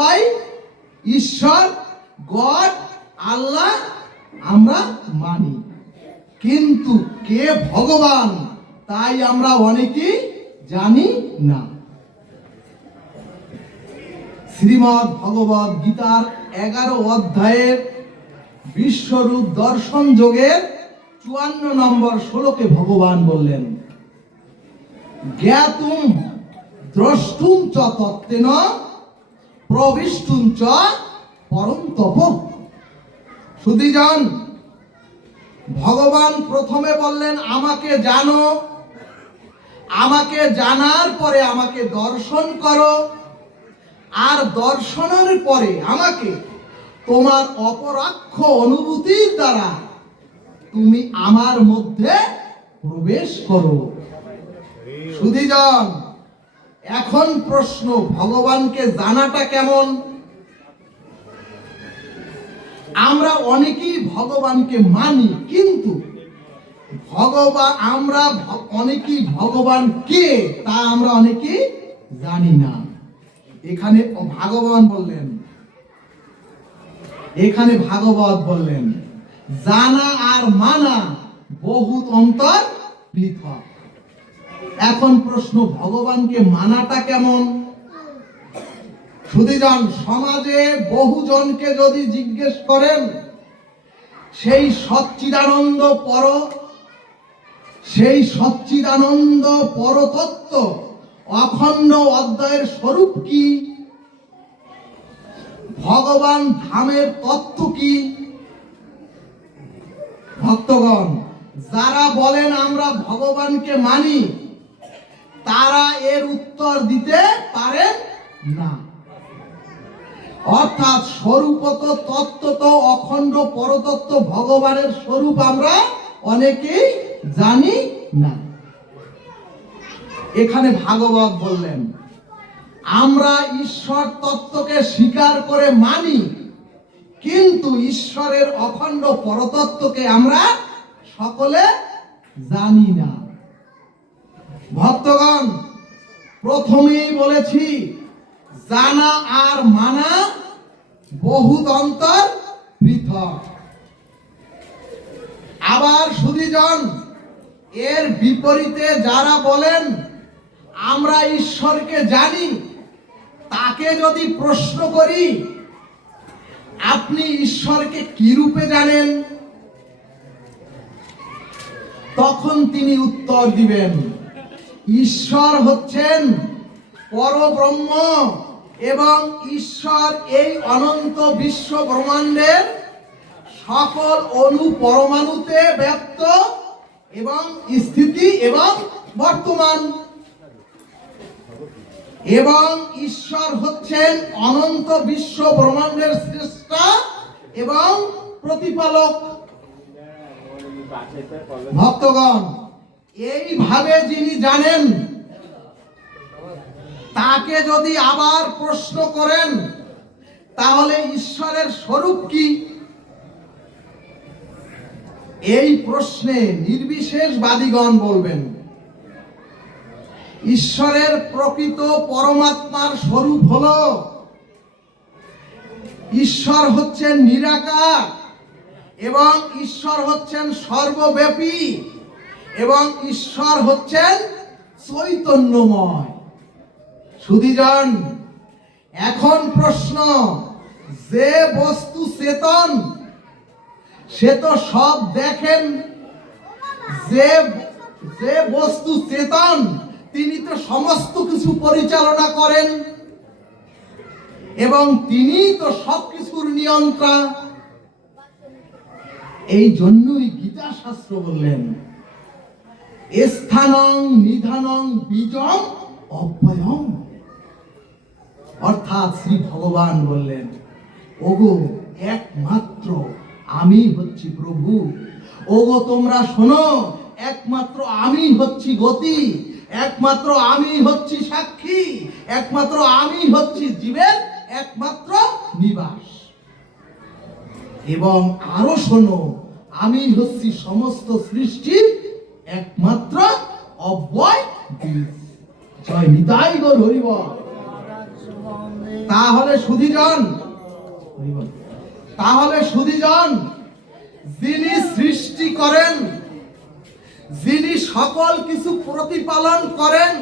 সবাই ঈশ্বর, গড, আল্লাহ আমরা মানি, কিন্তু কে ভগবান তাই আমরা অনেকেই জানি না। শ্রীমদ্ ভগবদ গীতার 11 অধ্যায়ের বিশ্বরূপ দর্শন যোগের 54 নম্বর শ্লোকে ভগবান বললেন, জ্ঞাতুম দ্রষ্টুম চ তত্ত্বেন প্রবিষ্টুম চ পরম তপ। সুধীজন, ভগবান প্রথমে বললেন আমাকে জানো, আমাকে জানার পরে আমাকে দর্শন করো, আর দর্শনের পরে আমাকে তোমার অপরাক্ষ অনুভূতির দ্বারা তুমি আমার মধ্যে প্রবেশ করো। সুধীজন, এখন প্রশ্ন, ভগবানকে জানাটা কেমন? আমরা অনেকেই ভগবানকে মানি, কিন্তু আমরা অনেকেই ভগবান কে তা আমরা অনেকেই জানি না। এখানে ভাগবত বললেন জানা আর মানা বহুত অন্তর পৃথক। এখন প্রশ্ন, ভগবানকে মানাটা কেমন? সুধীজন, সমাজে বহুজনকে যদি জিজ্ঞেস করেন সেই সচ্চিদানন্দ পরতত্ত্ব অখণ্ড অদ্বয়ের স্বরূপ কি, ভগবান ধামের তত্ত্ব কি, ভক্তগণ যারা বলেন আমরা ভগবানকে মানি তারা এর উত্তর দিতে পারেন না। অর্থাৎ স্বরূপত তত্ত্বত অখণ্ড পরতত্ত্ব ভগবানের স্বরূপ আমরা অনেকেই জানি না। এখানে ভাগবত বললেন আমরা ঈশ্বর তত্ত্বকে স্বীকার করে মানি, কিন্তু ঈশ্বরের অখণ্ড পরতত্ত্বকে আমরা সকলে জানি না। ভক্তগণ, প্রথমেই বলেছি জানা আর মানা বহুত অন্তর পৃথক। আবার সুধীজন, এর বিপরীতে যারা বলেন আমরা ঈশ্বরকে জানি, তাকে যদি প্রশ্ন করি আপনি ঈশ্বরকে কি রূপে জানেন, তখন তিনি উত্তর দিবেন ঈশ্বর হচ্ছেন পরব্রহ্ম এবং ঈশ্বর এই অনন্ত বিশ্ব ব্রহ্মাণ্ডের সকল অণু পরমাণুতে ব্যপ্ত এবং স্থিতি এবং বর্তমান, এবং ঈশ্বর হচ্ছেন অনন্ত বিশ্ব ব্রহ্মাণ্ডের স্রষ্টা এবং প্রতিপালক। ভক্তগণ, এইভাবে যিনি জানেন তাকে যদি আবার প্রশ্ন করেন তাহলে ঈশ্বরের স্বরূপ কি, এই প্রশ্নে নির্বিশেষবাদীগণ বলবেন ঈশ্বরের প্রকৃত পরমাত্মার স্বরূপ হলো ঈশ্বর হচ্ছেন নিরাকার এবং ঈশ্বর হচ্ছেন সর্বব্যাপী এবং ঈশ্বর হচ্ছেন চৈতন্যময়। সুধীজন, এখন প্রশ্ন, যে বস্তু চেতন সে তো সব দেখেন, যে বস্তু চেতন তিনি তো সমস্ত কিছু পরিচালনা করেন এবং তিনি তো সবকিছুর নিয়ন্ত্রণ। এই জন্যই গীতা শাস্ত্র বললেন স্থানং নিধানং বীজং অব্যয়ং। অর্থাৎ শ্রী ভগবান বললেন ওগো একমাত্র আমি হচ্ছি প্রভু, ওগো তোমরা শোনো, একমাত্র আমি হচ্ছি গতি, একমাত্র আমি হচ্ছি সাক্ষী, একমাত্র আমি হচ্ছি জীবের একমাত্র নিবাস, এবং আরো শোনো আমি হচ্ছি সমস্ত সৃষ্টির একমাত্র অব্যয় বীজ। জয় নিতাই গৌর হরি বল। তাহলে সুধীজন, যিনি সৃষ্টি করেন, যিনি সকল কিছু প্রতিপালন করেন,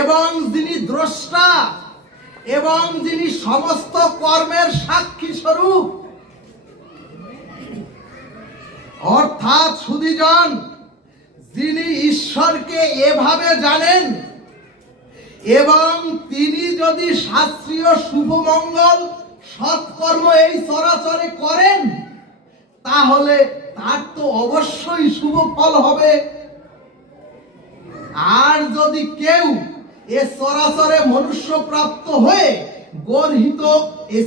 এবং যিনি দ্রষ্টা, এবং যিনি সমস্ত কর্মের সাক্ষী স্বরূপ, অর্থাৎ সুধীজন, যিনি ঈশ্বরকে এভাবে জানেন এবং তিনি যদি শাস্ত্রীয় শুভমঙ্গল সৎকর্ম এই চরাচরে করেন, তাহলে তার তো অবশ্যই শুভ ফল হবে। আর যদি কেউ এ চরাচরে মনুষ্য প্রাপ্ত হয়ে গর্হিত,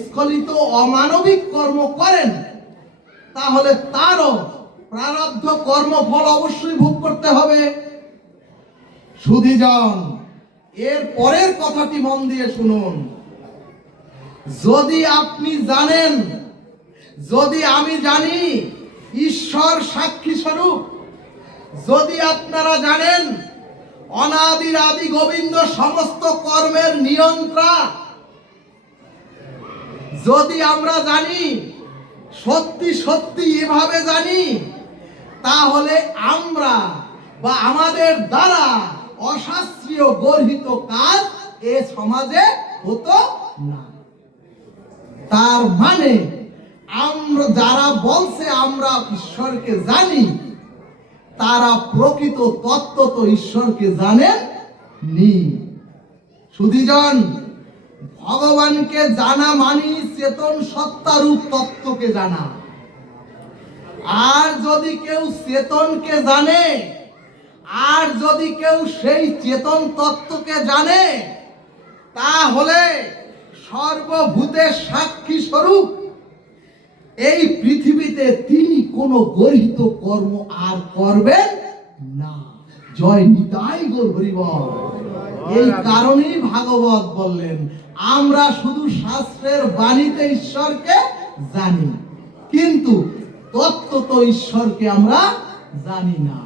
স্খলিত, অমানবিক কর্ম করেন, তাহলে তারও প্রারব্ধ কর্মফল অবশ্যই ভোগ করতে হবে। সুধীজন, এর পরের কথাটি মন দিয়ে শুনুন। যদি আপনি জানেন, যদি আমি জানি ঈশ্বর সাক্ষী স্বরূপ, যদি আপনারা জানেন অনাদির আদি গোবিন্দ সমস্ত কর্মের নিয়ন্ত্রণ, যদি আমরা জানি, সত্যি সত্যি এভাবে জানি, তাহলে আমরা বা আমাদের দ্বারা অশাস্ত্রীয় গর্হিত কাজ এ সমাজে হতো না। তার মানে আমরা যারা বলছে আমরা ঈশ্বরকে জানি, তারা প্রকৃত তত্ত্ব তো ঈশ্বরকে জানেন নি। সুধীজন, ভগবানকে জানা মানি চেতন সত্তারূপ তত্ত্বকে জানা। আর যদি কেউ চেতনকে জানে, আর যদি কেউ সেই চেতন তত্ত্বকে জানে, তাহলে সর্বভূতের সাক্ষী স্বরূপ এই পৃথিবীতে তিনি কোনো গর্হিত কর্ম আর করবেন না। জয় নিতাই গৌর হরি বল। এই কারণেই ভাগবত বললেন, আমরা শুধু শাস্ত্রের বাণীতে ঈশ্বরকে জানি, কিন্তু তত্ত্ব তো ঈশ্বরকে আমরা জানি না।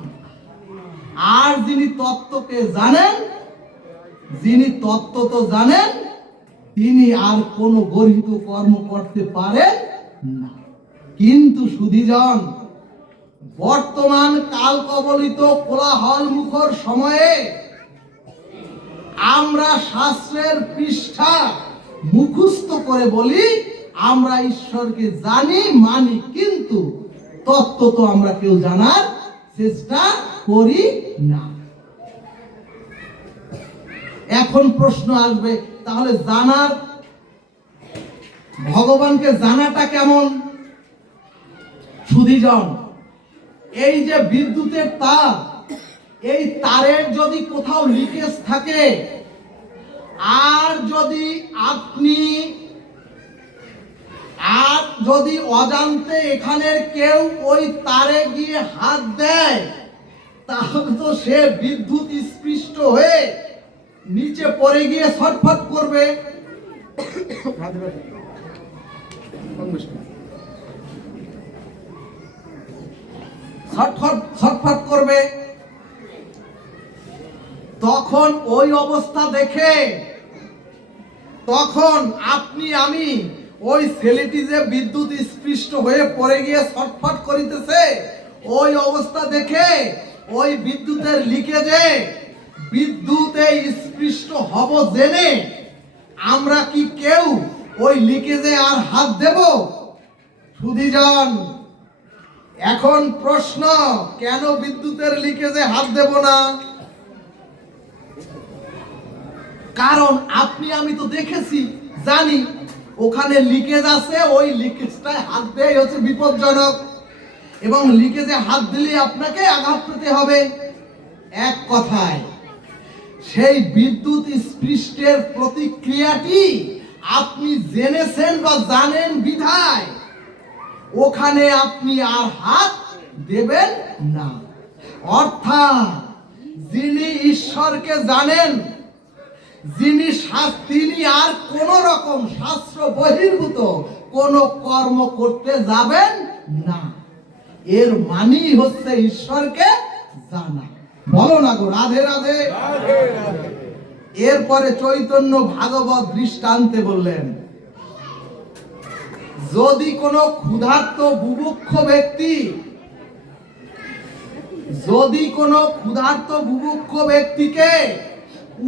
আর যিনি তত্ত্বকে জানেন, যিনি তত্ত্ব তো জানেন, তিনি আর কোনো গর্হিত কর্ম করতে পারেন না। কিন্তু সুধীজন, বর্তমান কাল কবলিত কোলাহল মুখর সময়ে আমরা শাস্ত্রের পৃষ্ঠা মুখস্থ করে বলি আমরা ঈশ্বরকে জানি মানি, কিন্তু তত্ত্ব তো আমরা কেউ জানার চেষ্টা করি না। এখন প্রশ্ন আসবে, তাহলে জানার, ভগবানকে জানাটা কেমন? সুধীজন, এই যে বিদ্যুতের তার, এই তারের যদি কোথাও লিকেজ থাকে, আর যদি আপনি যদি অজান্তে এখানের কেউ ওই তারে গিয়ে হাত দেয়, তাহলে তো সে বিদ্যুৎ স্পৃষ্ট হয়ে নিচে পড়ে গিয়ে ছটফট করবে। ছটফট করবে। তখন ওই অবস্থা দেখে, তখন আপনি আমি ওই ছেলেটি যে বিদ্যুৎ স্পৃষ্ট হয়ে পড়ে গিয়ে ছটফট করিতেছে, ওই অবস্থা দেখে ওই বিদ্যুতের লিকেজে বিদ্যুতে স্পৃষ্ট হব জেনে আমরা কি কেউ ওই লিকেজে আর হাত দেব? সুধীজন, এখন প্রশ্ন, কেন বিদ্যুতের লিকেজে হাত দেব না? কারণ আপনি আমি তো দেখেছি, জানি ওখানে লিকেজ আছে, ওই লিকেজটায় হাত দেয় হচ্ছে বিপজ্জনক, এবং লিকেজে হাত দিলে আপনাকে আঘাত পেতে হবে। এক কথায় সেই বিদ্যুৎ স্পৃষ্টের প্রতিক্রিয়াটি আপনি জেনেছেন বা জানেন বিধায় ওখানে আপনি আর হাত দেবেন না। অর্থাৎ যিনি ঈশ্বরকে জানেন, তিনি আর কোন রকম শাস্ত্র বহির্ভূত কোন কর্ম করতে যাবেন না। এর মানি হচ্ছে ঈশ্বরকে জানা। বলো না গো, রাধে রাধে। এরপরে চৈতন্য ভাগবত দৃষ্টান্তে বললেন, যদি কোনো ক্ষুধার্ত বুভুক্ষ ব্যক্তি ব্যক্তিকে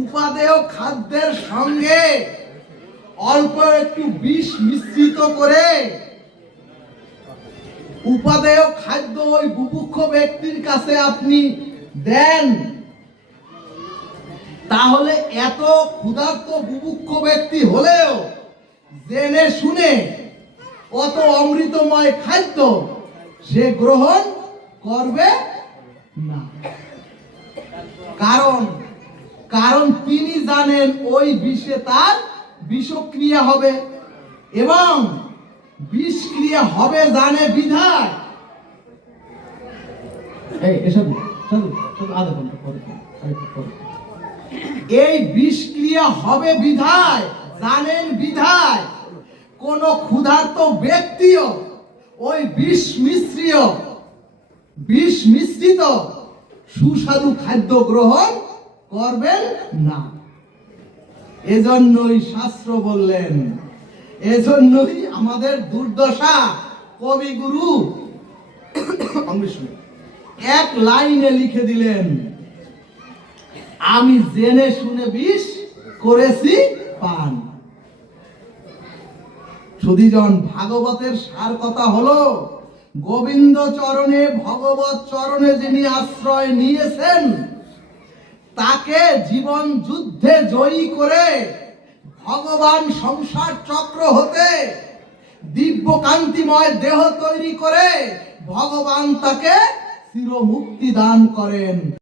উপাদেয় খাদ্যের সঙ্গে অল্প একটু বিষ মিশ্রিত করে উপাদেয় খাদ্য ওই বুভুক্ষ ব্যক্তির কাছে আপনি দেন, তাহলে এত ক্ষুধার্ত বুভুক্ষ ব্যক্তি হলেও জেনে শুনে অত অমৃতময় খাদ্য সে গ্রহণ করবে না। কারণ তিনি জানেন ওই বিষে তার বিষক্রিয়া হবে, এবং বিষক্রিয়া হবে জানে বিধায় এই বিষক্রিয়া হবে বিধায়, জানেন বিধায় কোন ক্ষুধার্ত ব্যক্তিও ওই বিষ মিশ্রিত সুস্বাদু খাদ্য গ্রহণ করবেন না। এজন্যই শাস্ত্র বললেন, এজন্যই আমাদের দুর্দশা। কবিগুরু এক লাইনে লিখে দিলেন, আমি জেনে শুনে বিষ করেছি পান। সুধীজন, ভাগবতের সার কথা হলো, গোবিন্দ চরণে ভগবত চরণে যিনি আশ্রয় নিয়েছেন তাকে জীবন যুদ্ধে জয়ী করে ভগবান সংসার চক্র হতে দিব্য কান্তিময় দেহ তৈরি করে ভগবান তাকে চিরমুক্তি দান করেন।